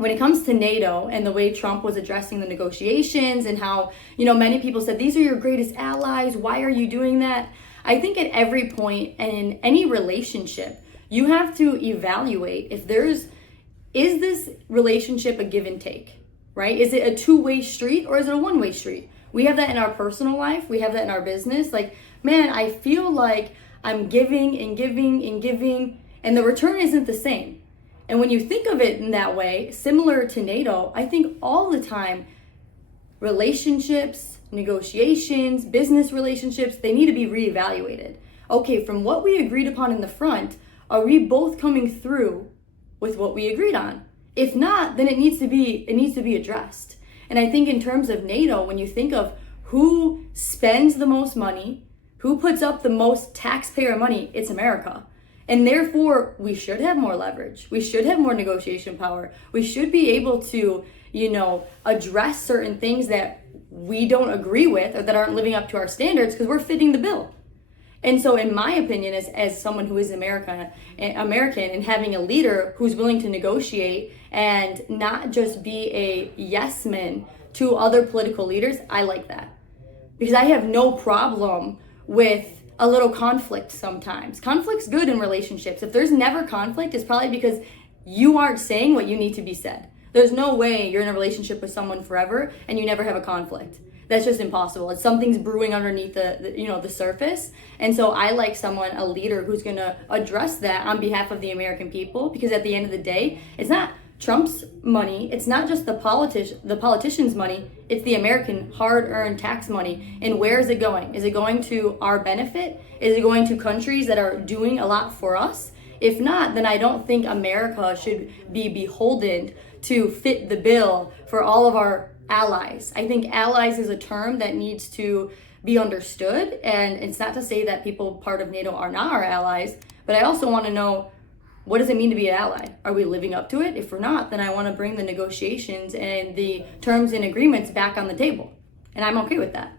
when it comes to NATO and the way Trump was addressing the negotiations and how, many people said, these are your greatest allies, why are you doing that? I think at every point and in any relationship, you have to evaluate if is this relationship a give and take, right? Is it a two-way street or is it a one-way street? We have that in our personal life. We have that in our business. Like, man, I feel like I'm giving and giving and giving, and the return isn't the same. And when you think of it in that way, similar to NATO, I think all the time, relationships, negotiations, business relationships, they need to be reevaluated. Okay, from what we agreed upon in the front, are we both coming through with what we agreed on? If not, then it needs to be addressed. And I think in terms of NATO, when you think of who spends the most money, who puts up the most taxpayer money, it's America. And therefore, we should have more leverage. We should have more negotiation power. We should be able to, address certain things that we don't agree with or that aren't living up to our standards because we're fitting the bill. And so in my opinion, as someone who is American and having a leader who's willing to negotiate and not just be a yes man to other political leaders, I like that. Because I have no problem with a little conflict sometimes. Conflict's good in relationships. If there's never conflict, it's probably because you aren't saying what you need to be said. There's no way you're in a relationship with someone forever and you never have a conflict. That's just impossible. It's something's brewing underneath the surface. And so I like a leader who's gonna address that on behalf of the American people, because at the end of the day, it's not Trump's money, it's not just the politicians' money, it's the American hard-earned tax money. And where is it going? Is it going to our benefit? Is it going to countries that are doing a lot for us? If not, then I don't think America should be beholden to fit the bill for all of our allies. I think allies is a term that needs to be understood, and it's not to say that people part of NATO are not our allies, but I also want to know, what does it mean to be an ally? Are we living up to it? If we're not, then I want to bring the negotiations and the terms and agreements back on the table. And I'm okay with that.